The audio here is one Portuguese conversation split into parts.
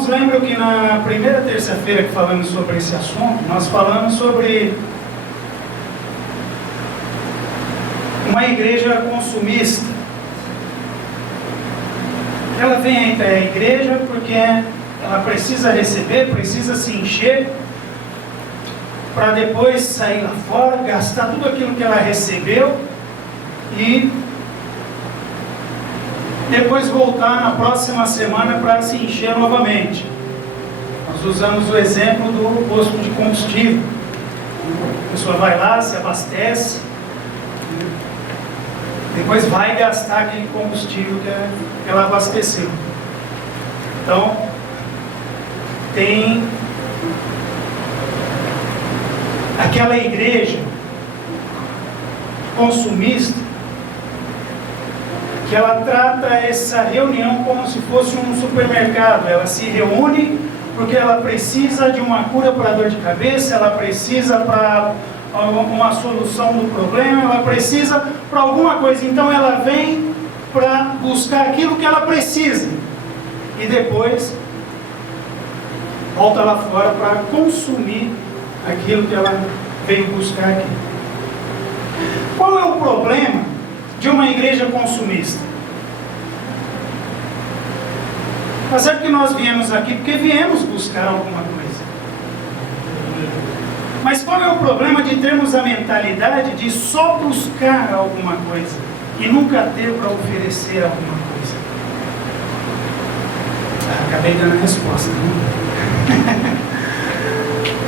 irmãos lembram que na primeira terça-feira que falamos sobre esse assunto, nós falamos sobre uma igreja consumista. Ela vem até a igreja porque ela precisa receber, precisa se encher, para depois sair lá fora, gastar tudo aquilo que ela recebeu e depois voltar na próxima semana para se encher novamente. Nós usamos o exemplo do posto de combustível. A pessoa vai lá, se abastece, depois vai gastar aquele combustível que ela abasteceu. Então, tem aquela igreja consumista que ela trata essa reunião como se fosse um supermercado. Ela se reúne porque ela precisa de uma cura para a dor de cabeça, ela precisa para uma solução do problema, ela precisa para alguma coisa. Então ela vem para buscar aquilo que ela precisa e depois volta lá fora para consumir aquilo que ela veio buscar aqui. Qual é o problema de uma igreja consumista? Tá certo que nós viemos aqui porque viemos buscar alguma coisa. Mas qual é o problema de termos a mentalidade de só buscar alguma coisa e nunca ter para oferecer alguma coisa? Acabei dando a resposta, né?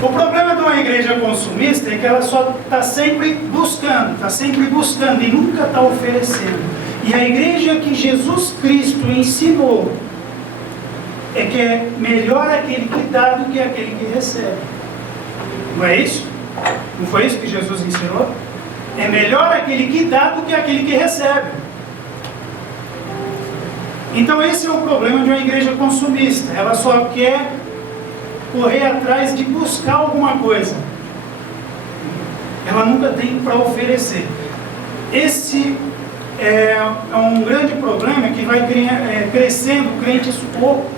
O problema de uma igreja consumista é que ela só está sempre buscando e nunca está oferecendo. E a igreja que Jesus Cristo ensinou é que é melhor aquele que dá do que aquele que recebe. Não é isso? Não foi isso que Jesus ensinou? É melhor aquele que dá do que aquele que recebe. Então esse é o problema de uma igreja consumista. Ela só quer correr atrás de buscar alguma coisa. Ela nunca tem para oferecer. Esse é um grande problema que vai crescendo crentes poucos.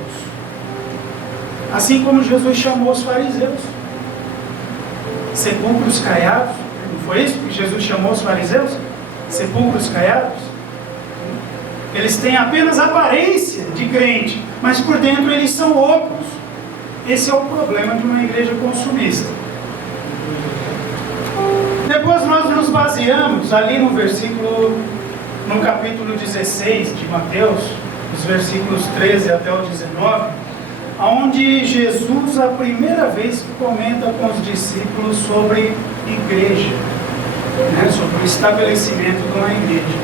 Assim como Jesus chamou os fariseus. Sepulcros caiados. Não foi isso que Jesus chamou os fariseus? Sepulcros caiados. Eles têm apenas aparência de crente, mas por dentro eles são ocos. Esse é o problema de uma igreja consumista. Depois nós nos baseamos ali no capítulo 16 de Mateus, os versículos 13 até o 19, onde Jesus a primeira vez comenta com os discípulos sobre igreja, né, sobre o estabelecimento de uma igreja.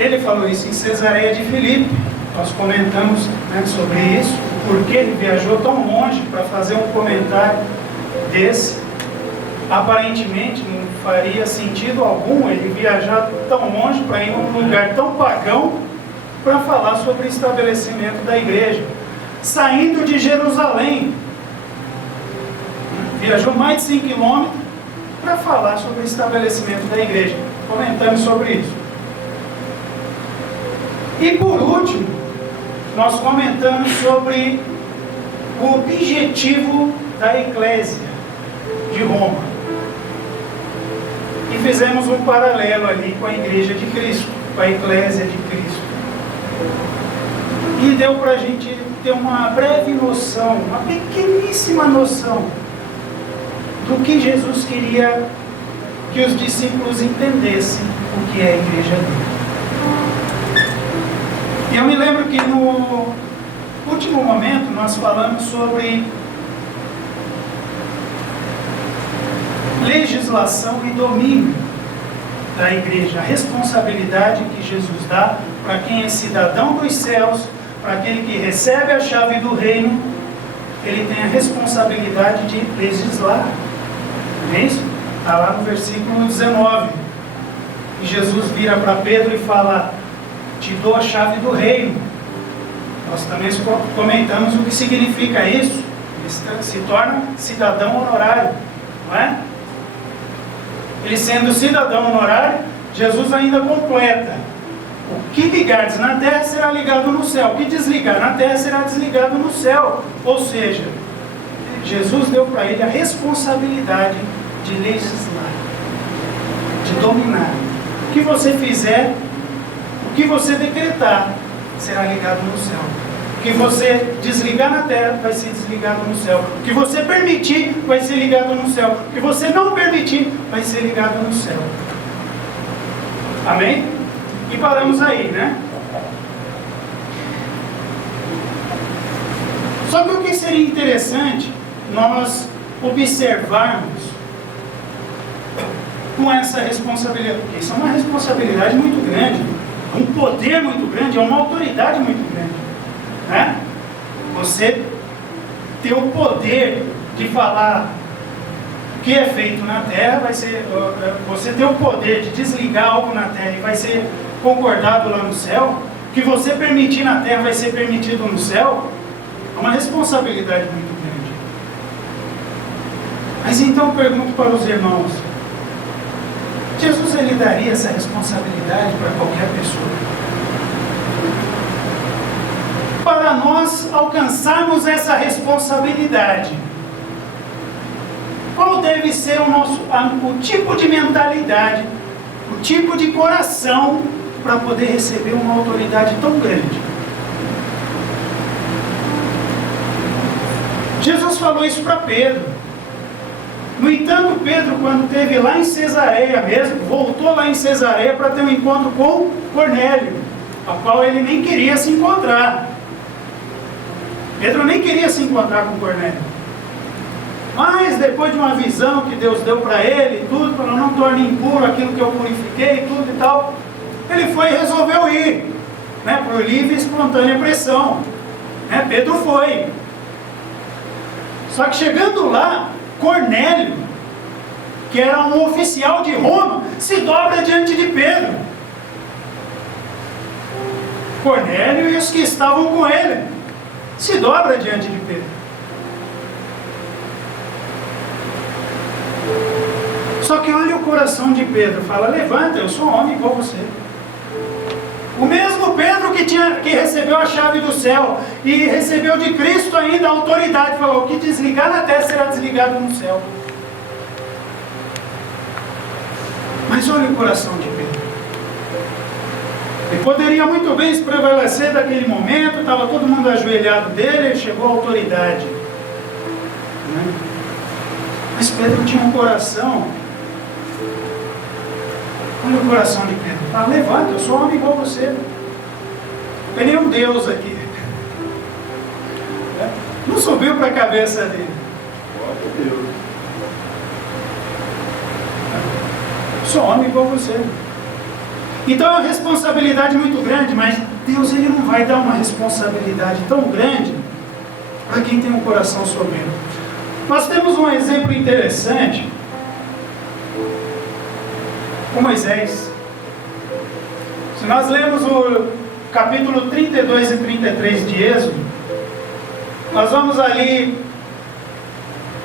Ele falou isso em Cesareia de Filipe. Nós comentamos, né, sobre isso, porque ele viajou tão longe para fazer um comentário desse. Aparentemente não faria sentido algum ele viajar tão longe para ir num lugar tão pagão para falar sobre o estabelecimento da igreja, saindo de Jerusalém. Viajou mais de 5 quilômetros para falar sobre o estabelecimento da igreja. Comentamos sobre isso. E por último, nós comentamos sobre o objetivo da Eclésia de Roma. E fizemos um paralelo ali com a Igreja de Cristo, com a Eclésia de Cristo. E deu para a gente ter uma breve noção, uma pequeníssima noção do que Jesus queria que os discípulos entendessem o que é a igreja dele. E eu me lembro que no último momento nós falamos sobre legislação e domínio da igreja, a responsabilidade que Jesus dá para quem é cidadão dos céus, para aquele que recebe a chave do reino, ele tem a responsabilidade de legislar. Não é isso? Está lá no versículo 19. E Jesus vira para Pedro e fala: te dou a chave do reino. Nós também comentamos o que significa isso. Ele se torna cidadão honorário, não é? Ele sendo cidadão honorário, Jesus ainda completa: o que ligardes na terra será ligado no céu, o que desligar na terra será desligado no céu. Ou seja, Jesus deu para ele a responsabilidade de legislar, de dominar. O que você fizer, o que você decretar, será ligado no céu. O que você desligar na terra, vai ser desligado no céu. O que você permitir, vai ser ligado no céu. O que você não permitir, vai ser ligado no céu. Amém? E paramos aí, né? Só que o que seria interessante nós observarmos com essa responsabilidade, porque isso é uma responsabilidade muito grande, um poder muito grande, é uma autoridade muito grande, né? Você ter o poder de falar o que é feito na terra, vai ser, você ter o poder de desligar algo na terra e vai ser concordado lá no céu, o que você permitir na terra vai ser permitido no céu, é uma responsabilidade muito grande. Mas então eu pergunto para os irmãos, Jesus ele daria essa responsabilidade para qualquer pessoa? Para nós alcançarmos essa responsabilidade, qual deve ser o tipo de mentalidade, o tipo de coração para poder receber uma autoridade tão grande? Jesus falou isso para Pedro. No entanto, Pedro, quando esteve lá em Cesareia mesmo, voltou lá em Cesareia para ter um encontro com Cornélio, a qual ele nem queria se encontrar. Pedro nem queria se encontrar com Cornélio. Mas depois de uma visão que Deus deu para ele e tudo, para não torne impuro aquilo que eu purifiquei e tudo e tal, ele foi e resolveu ir, né, por livre e espontânea pressão. Né, Pedro foi. Só que chegando lá, Cornélio, que era um oficial de Roma, se dobra diante de Pedro. Cornélio e os que estavam com ele se dobra diante de Pedro. Só que olha o coração de Pedro, fala: levanta, eu sou homem igual você. O mesmo Pedro que recebeu a chave do céu e recebeu de Cristo ainda a autoridade, falou: o que desligar na terra será desligado no céu. Mas olha o coração de Pedro. Ele poderia muito bem se prevalecer daquele momento, estava todo mundo ajoelhado dele, ele chegou à autoridade. Né? Mas Pedro tinha um coração. Olha o coração de Pedro. Fala: levanta, eu sou homem igual você. Tem nenhum Deus aqui. Não subiu para a cabeça dele. Sou homem igual você. Então é uma responsabilidade muito grande, mas Deus ele não vai dar uma responsabilidade tão grande para quem tem um coração soberbo. Nós temos um exemplo interessante com Moisés. Se nós lemos o capítulo 32 e 33 de Êxodo, nós vamos ali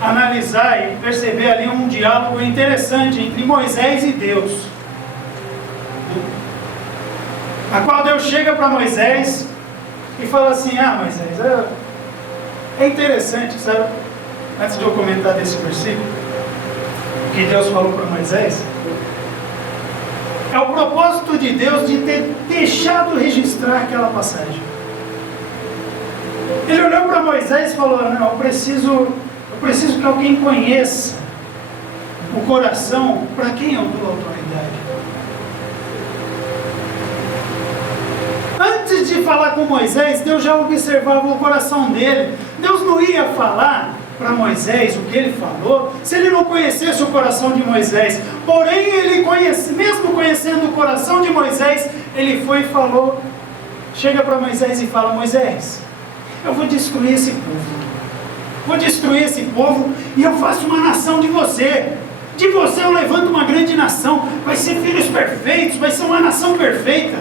analisar e perceber ali um diálogo interessante entre Moisés e Deus, a qual Deus chega para Moisés e fala assim: Moisés, é interessante, sabe? Antes de eu comentar desse versículo, que Deus falou para Moisés, é o propósito de Deus de ter deixado registrar aquela passagem. Ele olhou para Moisés e falou: não, eu preciso que alguém conheça o coração para quem eu dou autoridade. Antes de falar com Moisés, Deus já observava o coração dele. Deus não ia falar para Moisés o que ele falou se ele não conhecesse o coração de Moisés. Porém, ele conhece, mesmo conhecendo o coração de Moisés, ele foi e falou, chega para Moisés e fala: Moisés, eu vou destruir esse povo. Vou destruir esse povo e eu faço uma nação de você. De você eu levanto uma grande nação. Vai ser filhos perfeitos, vai ser uma nação perfeita.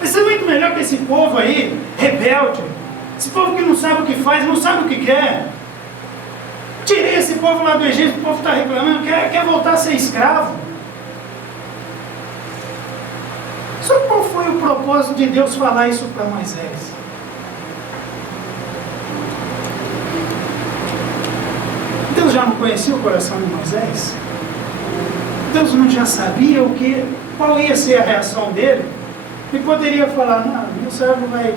Vai ser muito melhor que esse povo aí, rebelde. Esse povo que não sabe o que faz, não sabe o que quer. Tirei esse povo lá do Egito, o povo está reclamando, quer voltar a ser escravo. Só que qual foi o propósito de Deus falar isso para Moisés? Deus já não conhecia o coração de Moisés? Deus não já sabia qual ia ser a reação dele? Ele poderia falar, não, meu servo vai...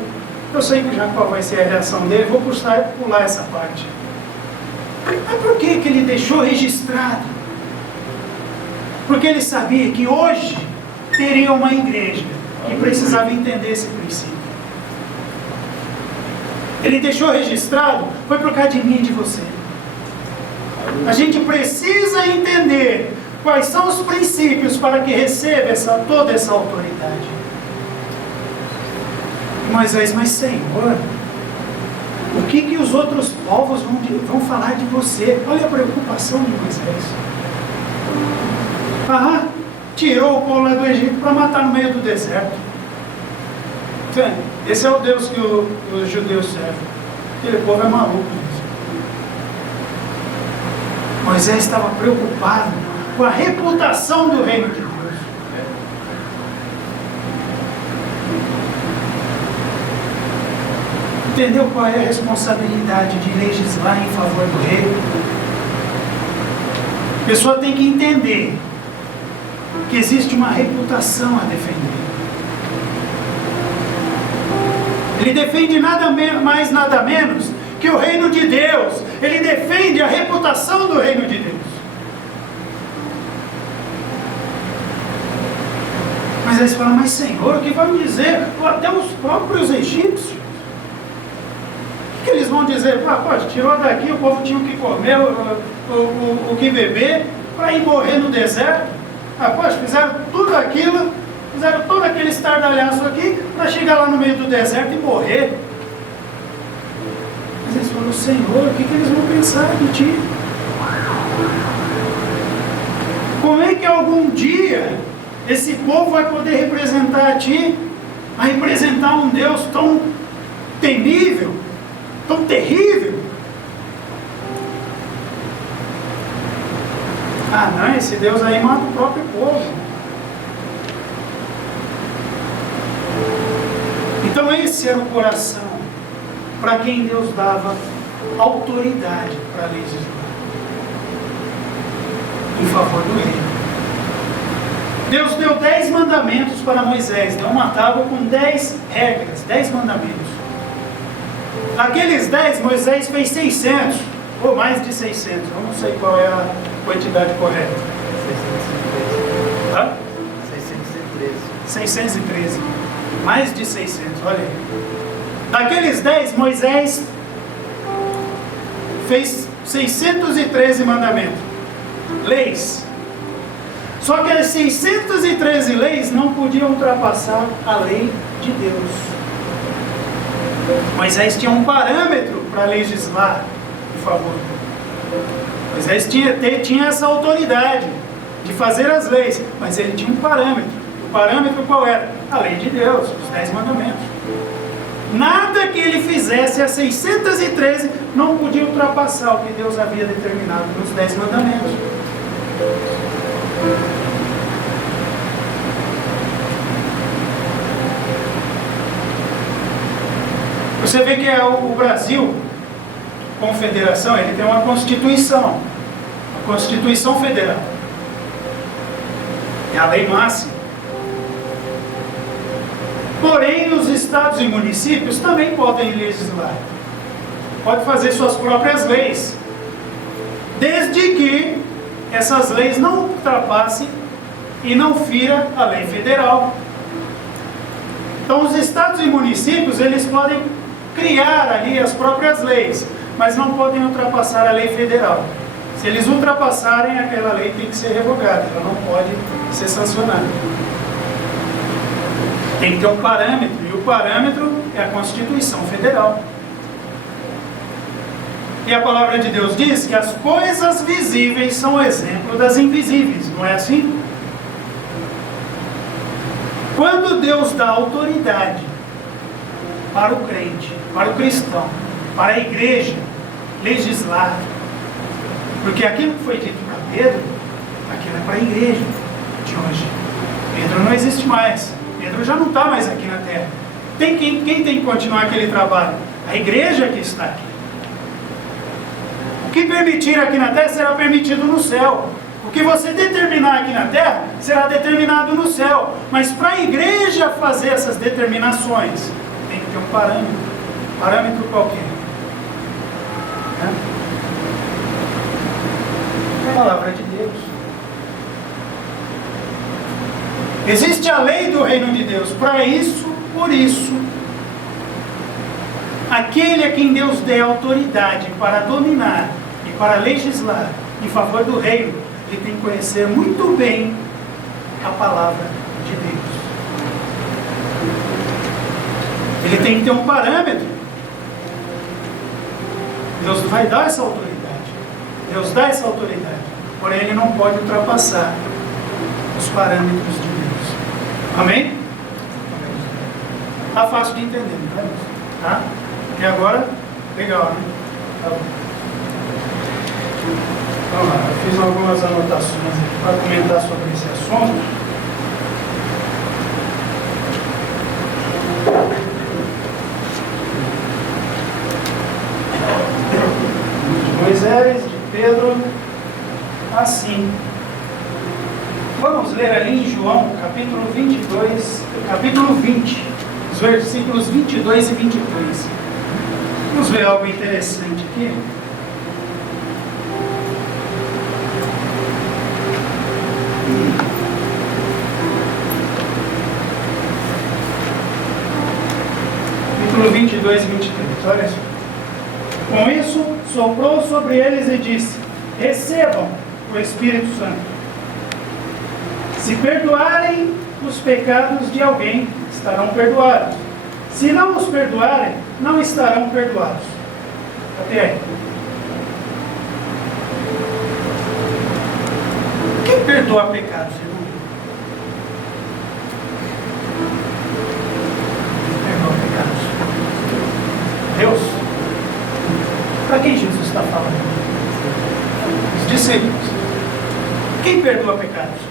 Eu sei que já qual vai ser a reação dele, vou pular essa parte. Mas por que ele deixou registrado? Porque ele sabia que hoje teria uma igreja que precisava entender esse princípio. Ele deixou registrado, foi por causa de mim e de você. A gente precisa entender quais são os princípios para que receba toda essa autoridade. Moisés, mas Senhor, o que os outros povos vão falar de você? Olha a preocupação de Moisés. Tirou o povo lá do Egito para matar no meio do deserto. Esse é o Deus que os judeus servem. Aquele povo é maluco mesmo. Moisés estava preocupado com a reputação do reino de Deus. Entendeu qual é a responsabilidade de legislar em favor do reino? A pessoa tem que entender que existe uma reputação a defender. Ele defende nada mais, nada menos que o reino de Deus. Ele defende a reputação do reino de Deus. Mas aí você fala, mas Senhor, o que vai me dizer? Até os próprios egípcios. O que eles vão dizer? Tirou daqui, o povo tinha o que comer, o que beber, para ir morrer no deserto. Fizeram tudo aquilo, fizeram todo aquele estardalhaço aqui, para chegar lá no meio do deserto e morrer. Mas eles falam, Senhor, o que eles vão pensar de ti? Como é que algum dia esse povo vai poder representar a ti, vai representar um Deus tão temível, tão terrível? Não, esse Deus aí mata o próprio povo. Então esse era o coração para quem Deus dava autoridade para legislar em favor do reino. Deus deu 10 mandamentos para Moisés, deu uma tábua com 10 regras, 10 mandamentos. Daqueles 10, Moisés fez 600, ou mais de 600, eu não sei qual é a quantidade correta. 613. Mais de 600, olha aí. Daqueles 10, Moisés fez 613 mandamentos, leis. Só que as 613 leis não podiam ultrapassar a lei de Deus. Moisés tinha um parâmetro para legislar em favor. Moisés tinha essa autoridade de fazer as leis, mas ele tinha um parâmetro. O parâmetro qual era? A lei de Deus, os 10 mandamentos. Nada que ele fizesse a 613 não podia ultrapassar o que Deus havia determinado nos 10 mandamentos. Você vê que o Brasil, confederação, ele tem uma Constituição, a Constituição Federal. É a lei máxima. Porém, os estados e municípios também podem legislar. Pode fazer suas próprias leis. Desde que essas leis não ultrapassem e não fira a lei federal. Então, os estados e municípios, eles podem criar ali as próprias leis, mas não podem ultrapassar a lei federal. Se eles ultrapassarem, aquela lei tem que ser revogada, ela não pode ser sancionada. Tem que ter um parâmetro, e o parâmetro é a Constituição Federal. E a palavra de Deus diz que as coisas visíveis são o exemplo das invisíveis, não é assim? Quando Deus dá autoridade para o crente, para o cristão, para a igreja legislar, porque aquilo que foi dito para Pedro, aquilo é para a igreja de hoje. Pedro não existe mais. Pedro já não está mais aqui na terra. Quem tem que continuar aquele trabalho? A igreja que está aqui. O que permitir aqui na terra será permitido no céu. O que você determinar aqui na terra será determinado no céu. Mas para a igreja fazer essas determinações, tem que ter um parâmetro. Parâmetro qualquer. A palavra de Deus. Existe a lei do reino de Deus. Para isso, por isso, aquele a quem Deus dê autoridade para dominar e para legislar em favor do reino, ele tem que conhecer muito bem a palavra de Deus. Ele tem que ter um parâmetro. Deus vai dar essa autoridade. Deus dá essa autoridade. Porém, ele não pode ultrapassar os parâmetros de Deus. Amém? Está fácil de entender, não é? Tá? E agora, legal, né? Tá bom. Vamos lá, eu fiz algumas anotações aqui para comentar sobre esse assunto. De Moisés, de Pedro, assim. Vamos ler ali em João, capítulo 22, capítulo 20, os versículos 22 e 23. Vamos ver algo interessante aqui. Capítulo 22 e 23, olha só. Com isso, soprou sobre eles e disse: recebam o Espírito Santo. Se perdoarem os pecados de alguém, estarão perdoados. Se não os perdoarem, não estarão perdoados. Até aí. Quem perdoa pecados, irmão? Quem perdoa pecados? Deus? Para quem Jesus está falando? Os discípulos. Quem perdoa pecados?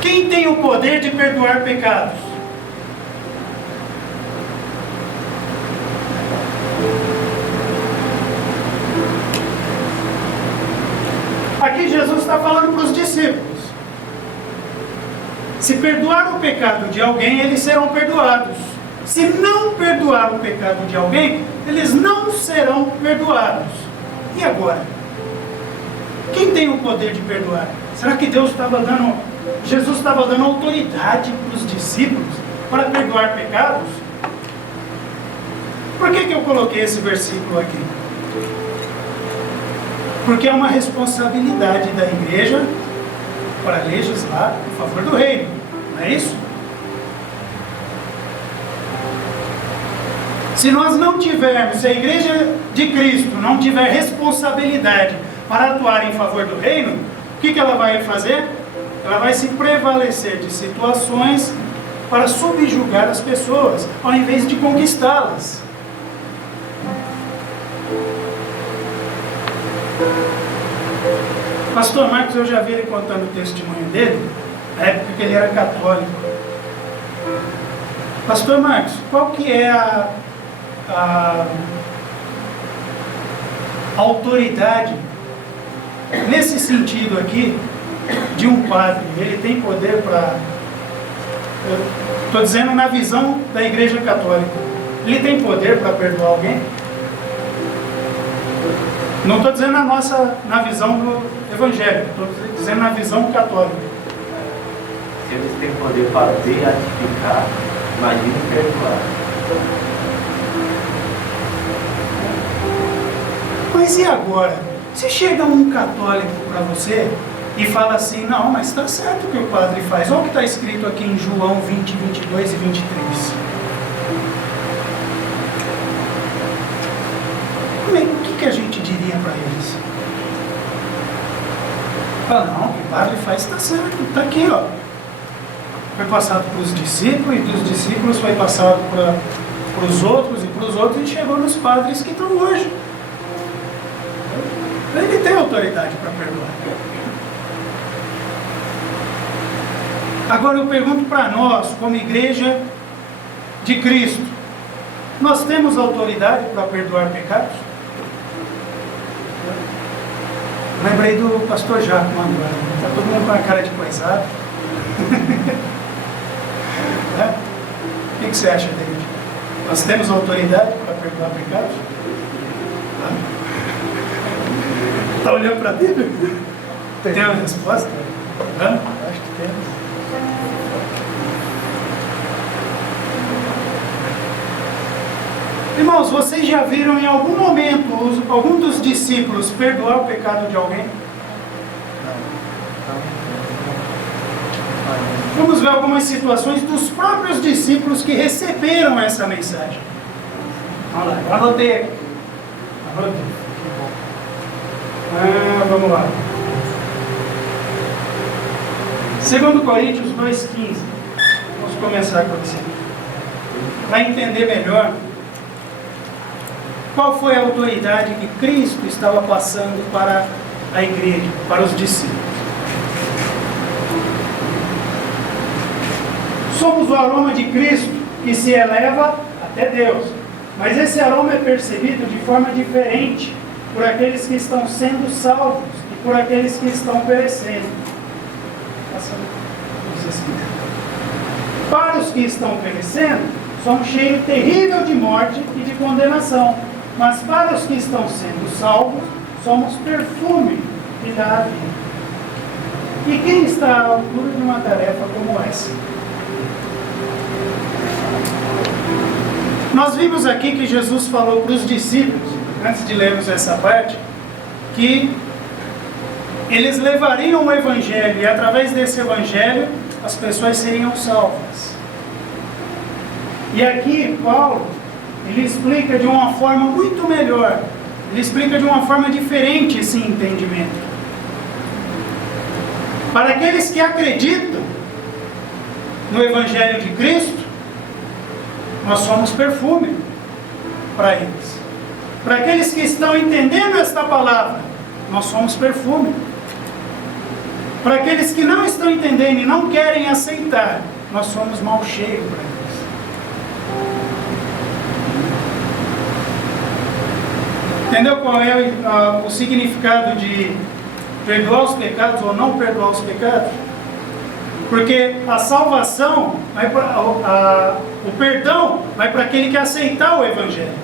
Quem tem o poder de perdoar pecados? Aqui Jesus está falando para os discípulos. Se perdoar o pecado de alguém, eles serão perdoados. Se não perdoar o pecado de alguém, eles não serão perdoados. E agora? Quem tem o poder de perdoar? Será que Jesus estava dando autoridade para os discípulos para perdoar pecados? Por que eu coloquei esse versículo aqui? Porque é uma responsabilidade da igreja para legislar em favor do reino, não é isso? Se nós não tivermos, se a igreja de Cristo não tiver responsabilidade para atuar em favor do reino, o que ela vai fazer? Ela vai se prevalecer de situações para subjugar as pessoas, ao invés de conquistá-las. Pastor Marcos, eu já vi ele contando o testemunho dele, na época que ele era católico. Pastor Marcos, qual que é a autoridade, nesse sentido aqui, de um padre? Ele tem poder para... Estou dizendo na visão da Igreja Católica. Ele tem poder para perdoar alguém? Não estou dizendo na visão do Evangelho, estou dizendo na visão católica. Se eles têm poder para beatificar, imagine perdoar. Mas e agora? Se chega um católico para você e fala assim: não, mas está certo o que o padre faz. Olha o que está escrito aqui em João 20, 22 e 23. O que a gente diria para eles? Fala, não, o que o padre faz está certo, está aqui, ó. Foi passado para os discípulos, e dos discípulos foi passado para os outros, e para os outros, e chegou nos padres que estão hoje. Ele tem autoridade para perdoar. Agora eu pergunto para nós, como igreja de Cristo, nós temos autoridade para perdoar pecados? Lembrei do pastor Jaco agora. Está todo mundo com a cara de coisado. O que você acha, David? Nós temos autoridade para perdoar pecados? Está olhando para a Bíblia? Tem uma resposta? Acho que temos. Irmãos, vocês já viram em algum momento algum dos discípulos perdoar o pecado de alguém? Vamos ver algumas situações dos próprios discípulos que receberam essa mensagem. Vamos lá, eu anotei aqui. Vamos lá. 2 Coríntios 2,15. Vamos começar com isso. Para entender melhor qual foi a autoridade que Cristo estava passando para a igreja, para os discípulos. Somos o aroma de Cristo que se eleva até Deus, mas esse aroma é percebido de forma diferente por aqueles que estão sendo salvos e por aqueles que estão perecendo. Para os que estão perecendo, somos cheios terrível de morte e de condenação, mas para os que estão sendo salvos, somos perfume que dá a vida. E quem está à altura de uma tarefa como essa? Nós vimos aqui que Jesus falou para os discípulos, antes de lermos essa parte, que eles levariam o Evangelho e através desse Evangelho as pessoas seriam salvas. E aqui Paulo, ele explica de uma forma muito melhor, ele explica de uma forma diferente esse entendimento. Para aqueles que acreditam no Evangelho de Cristo, nós somos perfume para eles. Para aqueles que estão entendendo esta palavra, nós somos perfume. Para aqueles que não estão entendendo e não querem aceitar, nós somos mal cheio para eles. Entendeu qual é o significado de perdoar os pecados ou não perdoar os pecados? Porque a salvação, o perdão vai para aquele que aceitar o Evangelho.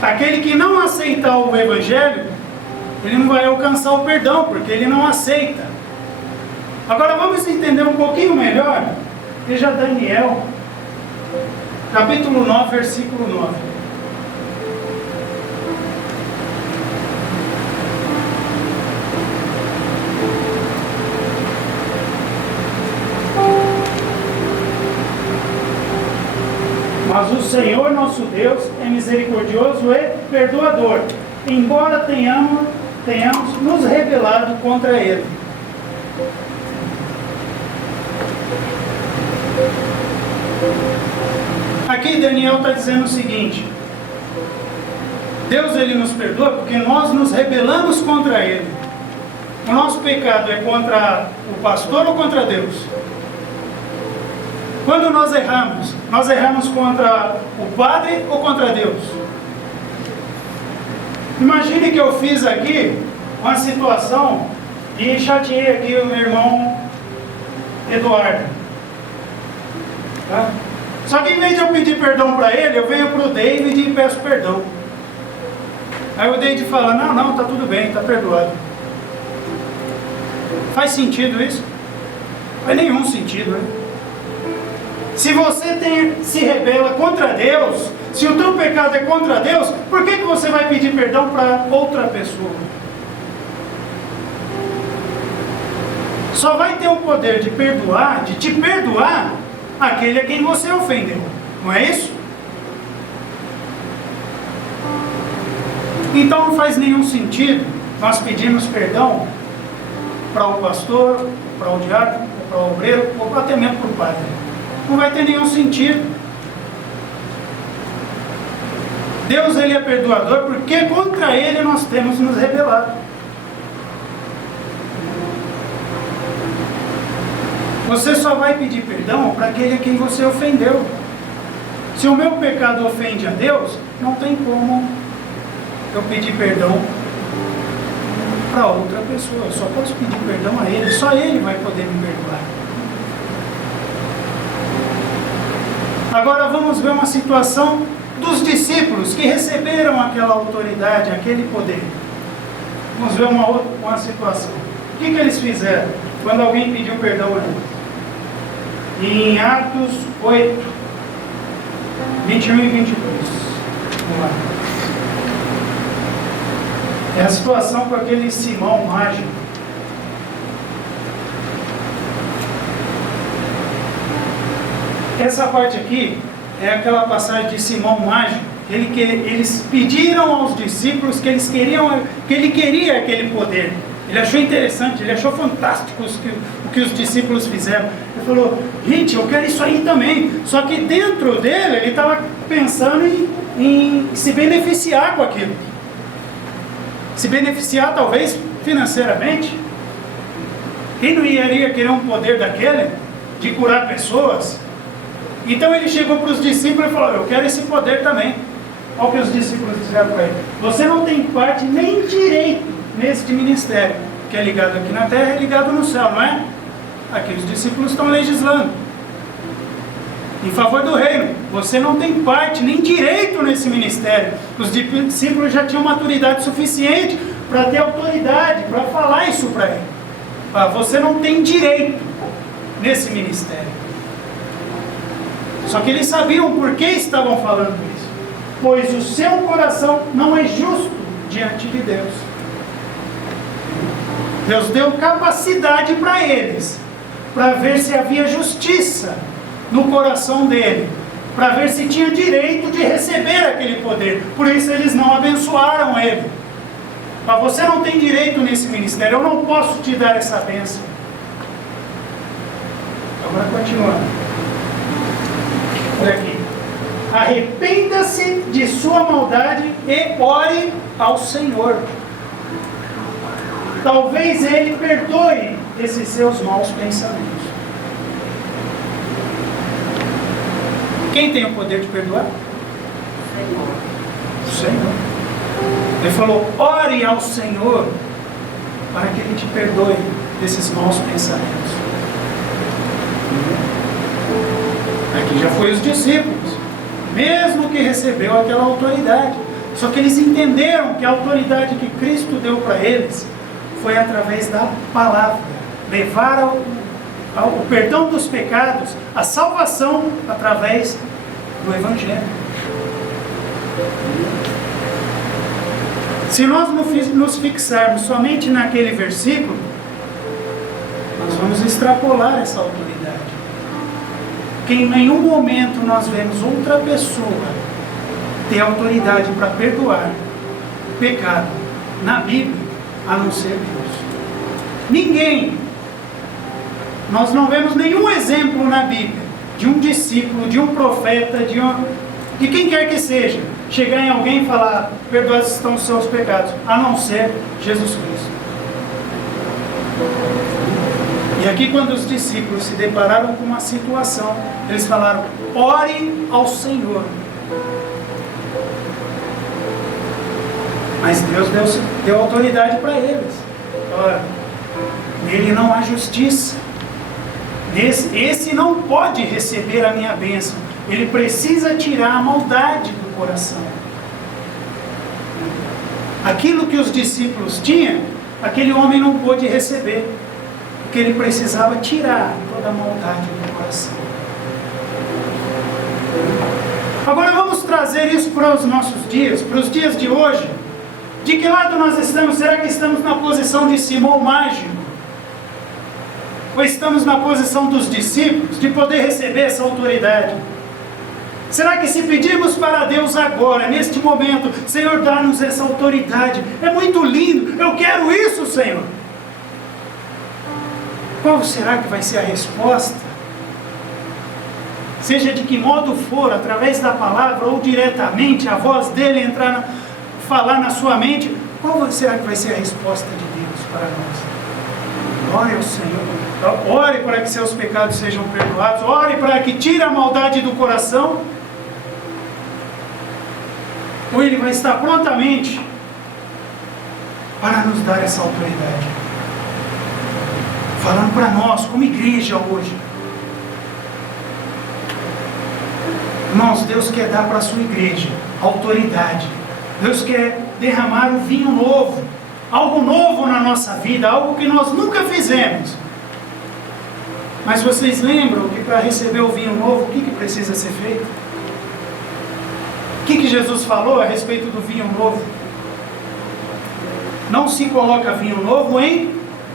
Aquele que não aceitar o Evangelho, ele não vai alcançar o perdão, porque ele não aceita. Agora vamos entender um pouquinho melhor. Veja Daniel, capítulo 9, versículo 9. Mas o Senhor nosso Deus é misericordioso e perdoador, embora tenhamos nos rebelado contra Ele. Aqui Daniel está dizendo o seguinte: Deus ele nos perdoa porque nós nos rebelamos contra Ele. O nosso pecado é contra o pastor ou contra Deus? Quando nós erramos contra o Padre ou contra Deus? Imagine que eu fiz aqui uma situação e chateei aqui o meu irmão Eduardo. Tá? Só que em vez de eu pedir perdão para ele, eu venho para o David e peço perdão. Aí o David fala, não, tá tudo bem, tá perdoado. Faz sentido isso? Não faz nenhum sentido, né? Se você se rebela contra Deus, se o teu pecado é contra Deus, por que você vai pedir perdão para outra pessoa? Só vai ter o poder de perdoar, de te perdoar, aquele a quem você ofendeu. Não é isso? Então não faz nenhum sentido nós pedirmos perdão para o pastor, para o diácono, para o obreiro, ou até mesmo para o padre. Não vai ter nenhum sentido. Deus ele é perdoador porque contra Ele nós temos nos rebelado. Você só vai pedir perdão para aquele a quem você ofendeu. Se o meu pecado ofende a Deus, não tem como eu pedir perdão para outra pessoa. Eu só posso pedir perdão a Ele. Só Ele vai poder me perdoar. Agora vamos ver uma situação dos discípulos que receberam aquela autoridade, aquele poder. Vamos ver uma situação. O que eles fizeram quando alguém pediu perdão a eles? Em Atos 8, 21 e 22. Vamos lá. É a situação com aquele Simão mágico. Essa parte aqui é aquela passagem de Simão mágico. Eles pediram aos discípulos que ele queria aquele poder. Ele achou interessante, ele achou fantástico o que os discípulos fizeram. Ele falou, gente, eu quero isso aí também. Só que dentro dele, ele estava pensando em se beneficiar com aquilo. Se beneficiar talvez financeiramente. Quem não iria querer um poder daquele? De curar pessoas? Então ele chegou para os discípulos e falou, eu quero esse poder também. Olha o que os discípulos disseram para ele. Você não tem parte nem direito neste ministério, que é ligado aqui na terra, é ligado no céu, não é? Aqui os discípulos estão legislando em favor do reino. Você não tem parte nem direito nesse ministério. Os discípulos já tinham maturidade suficiente para ter autoridade, para falar isso para ele. Você não tem direito nesse ministério. Só que eles sabiam por que estavam falando isso. Pois o seu coração não é justo diante de Deus. Deus deu capacidade para eles, para ver se havia justiça no coração dele, para ver se tinha direito de receber aquele poder. Por isso eles não abençoaram ele. Mas você não tem direito nesse ministério, eu não posso te dar essa bênção. Agora continuando. Olha aqui. Arrependa-se de sua maldade e ore ao Senhor. Talvez Ele perdoe esses seus maus pensamentos. Quem tem o poder de perdoar? O Senhor. Ele falou, ore ao Senhor para que Ele te perdoe desses maus pensamentos. Aqui já foi os discípulos, mesmo que recebeu aquela autoridade. Só que eles entenderam que a autoridade que Cristo deu para eles foi através da palavra. Levar o perdão dos pecados, a salvação através do Evangelho. Se nós nos fixarmos somente naquele versículo, nós vamos extrapolar essa autoridade. Porque em nenhum momento nós vemos outra pessoa ter autoridade para perdoar o pecado na Bíblia, a não ser Deus. Ninguém. Nós não vemos nenhum exemplo na Bíblia de um discípulo, de um profeta, de quem quer que seja, chegar em alguém e falar, perdoados estão os seus pecados, a não ser Jesus Cristo. E aqui quando os discípulos se depararam com uma situação, eles falaram, ore ao Senhor. Mas Deus deu autoridade para eles. Ora, nele não há justiça. Esse não pode receber a minha bênção. Ele precisa tirar a maldade do coração. Aquilo que os discípulos tinham, aquele homem não pôde receber. Porque ele precisava tirar toda a maldade do coração. Agora vamos trazer isso para os nossos dias, para os dias de hoje. De que lado nós estamos? Será que estamos na posição de Simão mágico? Ou estamos na posição dos discípulos, de poder receber essa autoridade? Será que se pedirmos para Deus agora, neste momento, Senhor, dá-nos essa autoridade, é muito lindo, eu quero isso, Senhor. Qual será que vai ser a resposta? Seja de que modo for, através da palavra ou diretamente, a voz dele falar na sua mente, qual será que vai ser a resposta de Deus para nós? Ore ao Senhor. Ore para que seus pecados sejam perdoados. Ore para que tire a maldade do coração. Ou Ele vai estar prontamente para nos dar essa autoridade. Falando para nós, como igreja hoje. Irmãos, Deus quer dar para a sua igreja autoridade. Deus quer derramar o vinho novo. Algo novo na nossa vida, algo que nós nunca fizemos. Mas vocês lembram que para receber o vinho novo, o que precisa ser feito? O que Jesus falou a respeito do vinho novo? Não se coloca vinho novo em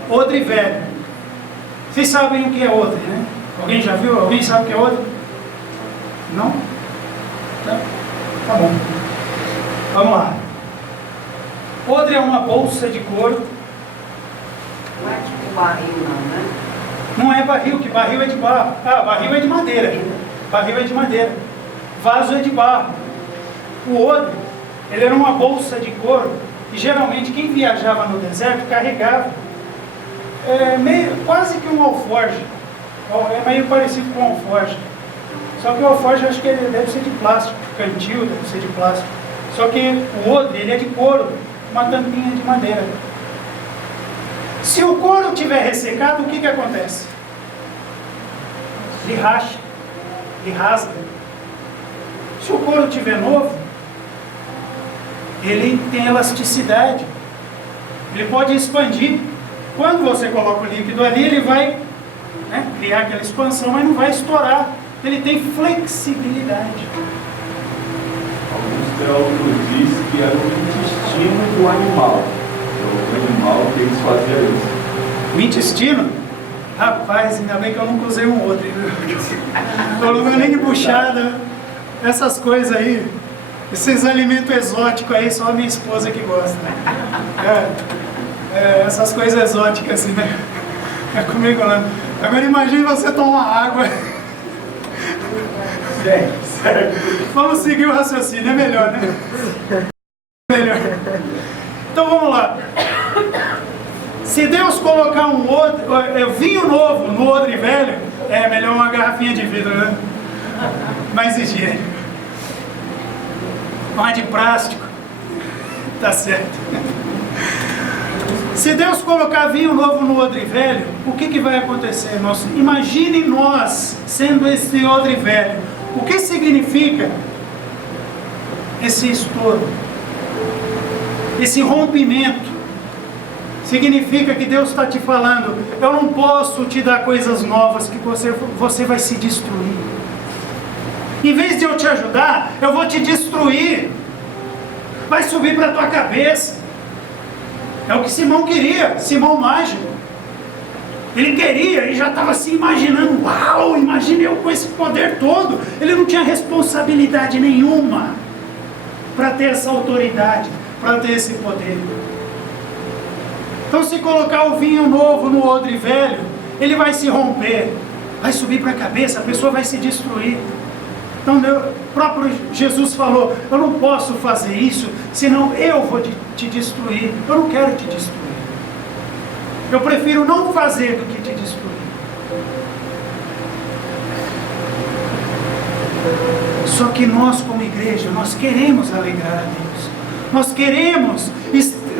odre velho. Vocês sabem o que é odre, né? Alguém já viu? Alguém sabe o que é odre? Não? Tá bom. Vamos lá. Odre é uma bolsa de couro. Não é tipo barril, não, né? Não é barril, que barril é de barro. Ah, barril é de madeira. Barril é de madeira. Vaso é de barro. O odre, ele era uma bolsa de couro. E geralmente quem viajava no deserto carregava quase que um alforje. É meio parecido com um alforje. Só que o alforje acho que ele deve ser de plástico. Cantil deve ser de plástico. Só que o odre, ele é de couro. Uma tampinha de madeira. Se o couro tiver ressecado, o que acontece? Ele racha, ele rasga. Se o couro tiver novo, ele tem elasticidade. Ele pode expandir. Quando você coloca o líquido ali, ele vai criar aquela expansão, mas não vai estourar. Ele tem flexibilidade. Alguns teólogos dizem que era o intestino do animal. O animal que eles faziam isso. O intestino? Rapaz, ainda bem que eu nunca usei um outro. Colocou nem de buchada. Essas coisas aí, esses alimentos exóticos aí, só a minha esposa que gosta. Essas coisas exóticas assim, né? É comigo não. Agora imagine você tomar água. Sério. Vamos seguir o raciocínio, é melhor, né? Melhor. Então vamos lá. Se Deus colocar vinho novo no odre velho, é melhor uma garrafinha de vidro, né? Mais higiênico. Uma de plástico. Tá certo. Se Deus colocar vinho novo no odre velho, o que vai acontecer? Imagine nós sendo esse odre velho. O que significa esse estouro? Esse rompimento? Significa que Deus está te falando, eu não posso te dar coisas novas que você vai se destruir. Em vez de eu te ajudar, eu vou te destruir. Vai subir para a tua cabeça. É o que Simão queria, Simão mágico. Ele queria, ele já estava se imaginando, uau, imagine eu com esse poder todo. Ele não tinha responsabilidade nenhuma para ter essa autoridade, para ter esse poder. Então, se colocar o vinho novo no odre velho, ele vai se romper, vai subir para a cabeça, a pessoa vai se destruir. Então, o próprio Jesus falou, eu não posso fazer isso, senão eu vou te destruir. Eu não quero te destruir. Eu prefiro não fazer do que te destruir. Só que nós, como igreja, nós queremos alegrar a Deus. Nós queremos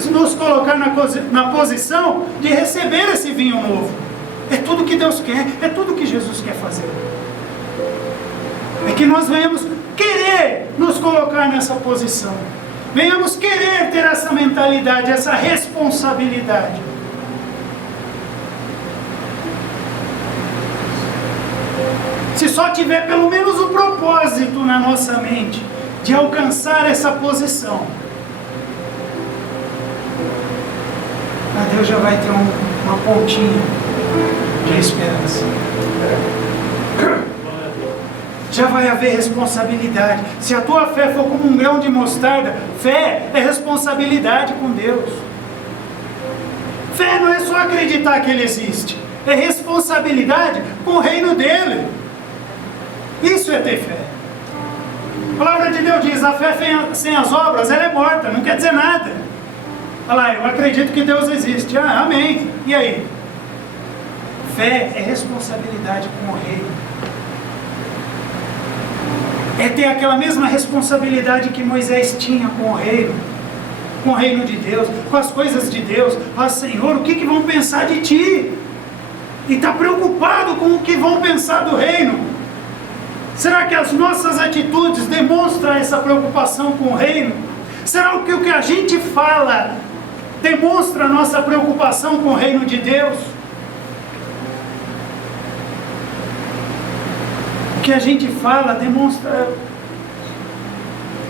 nos colocar na posição de receber esse vinho novo. É tudo que Deus quer, é tudo que Jesus quer fazer. É que nós venhamos querer nos colocar nessa posição. Venhamos querer ter essa mentalidade, essa responsabilidade. Se só tiver pelo menos o propósito na nossa mente de alcançar essa posição, Deus já vai ter uma pontinha de esperança. Já vai haver responsabilidade. Se a tua fé for como um grão de mostarda, fé é responsabilidade com Deus. Fé não é só acreditar que Ele existe, é responsabilidade com o reino dEle. Isso é ter fé. A palavra de Deus diz, a fé sem as obras, ela é morta, não quer dizer nada. Olha lá, eu acredito que Deus existe. Ah, amém. E aí? fé é responsabilidade com o reino. É ter aquela mesma responsabilidade que Moisés tinha com o reino de Deus, com as coisas de Deus. Fala, Senhor, o que vão pensar de Ti? E está preocupado com o que vão pensar do reino. Será que as nossas atitudes demonstram essa preocupação com o reino? Será que o que a gente fala demonstra a nossa preocupação com o reino de Deus? O que a gente fala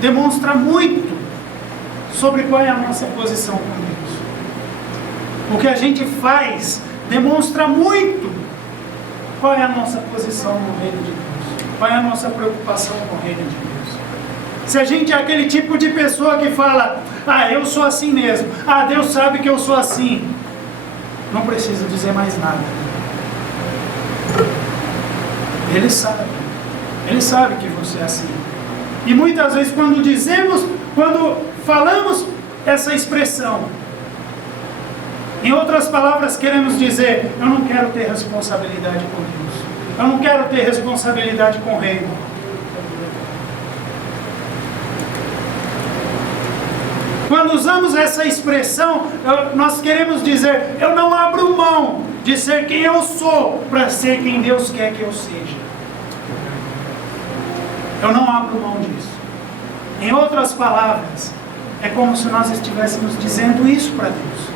demonstra muito sobre qual é a nossa posição com Deus. O que a gente faz demonstra muito qual é a nossa posição no reino de Deus, qual é a nossa preocupação com o reino de Deus. Se a gente é aquele tipo de pessoa que fala, eu sou assim mesmo, Deus sabe que eu sou assim, não precisa dizer mais nada. Ele sabe que você é assim. E muitas vezes quando falamos essa expressão, em outras palavras queremos dizer, eu não quero ter responsabilidade com Deus, eu não quero ter responsabilidade com o reino. Quando usamos essa expressão, nós queremos dizer, eu não abro mão de ser quem eu sou para ser quem Deus quer que eu seja. Eu não abro mão disso. Em outras palavras, é como se nós estivéssemos dizendo isso para Deus.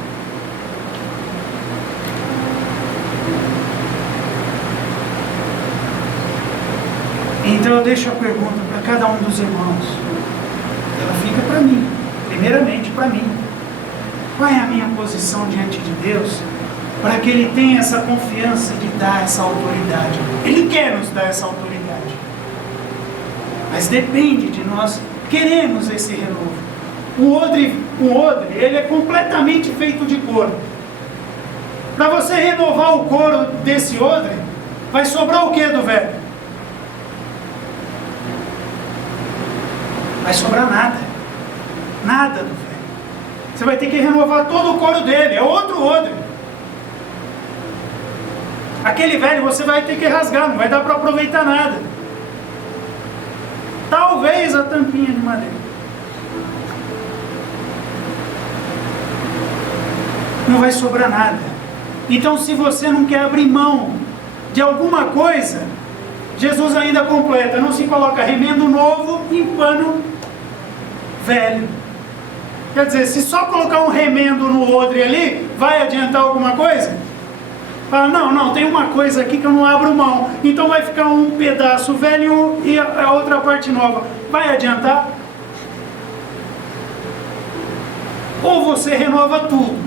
Então eu deixo a pergunta para cada um dos irmãos. Ela fica para mim, primeiramente para mim. Qual é a minha posição diante de Deus para que Ele tenha essa confiança de dar essa autoridade? Ele quer nos dar essa autoridade. Mas depende de nós queremos esse renovo. O odre, ele é completamente feito de couro. Para você renovar o couro desse odre, vai sobrar o que do velho? Vai sobrar nada. Nada do velho. Você vai ter que renovar todo o couro dele. É outro odre. Aquele velho você vai ter que rasgar, não vai dar para aproveitar nada. Talvez a tampinha de madeira. Não vai sobrar nada. Então, se você não quer abrir mão de alguma coisa, Jesus ainda completa. Não se coloca remendo novo em pano velho. Quer dizer, se só colocar um remendo no odre ali, vai adiantar alguma coisa? Fala, não, tem uma coisa aqui que eu não abro mão. Então vai ficar um pedaço velho e a outra parte nova. Vai adiantar? Ou você renova tudo,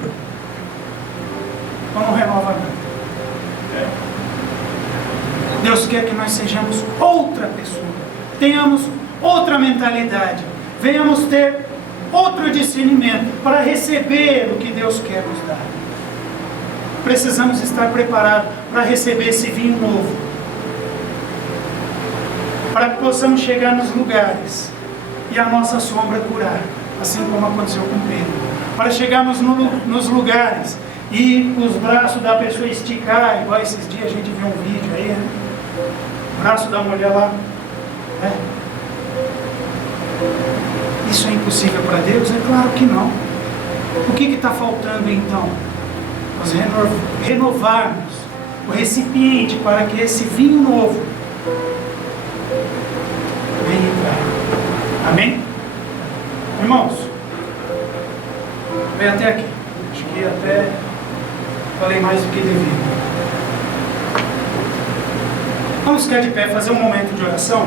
ou não renova nada. Deus quer que nós sejamos outra pessoa, tenhamos outra mentalidade, venhamos ter outro discernimento para receber o que Deus quer nos dar. Precisamos estar preparados para receber esse vinho novo, para que possamos chegar nos lugares e a nossa sombra curar, assim como aconteceu com Pedro. Para chegarmos nos lugares e os braços da pessoa esticar, igual esses dias a gente viu um vídeo aí, né? O braço da mulher lá, né? Isso é impossível para Deus? É claro que não. O que está faltando então? Nós renovarmos o recipiente para que esse vinho novo venha entrar. Amém? Irmãos, vem até aqui. Acho que até falei mais do que devia. Vamos ficar de pé, fazer um momento de oração.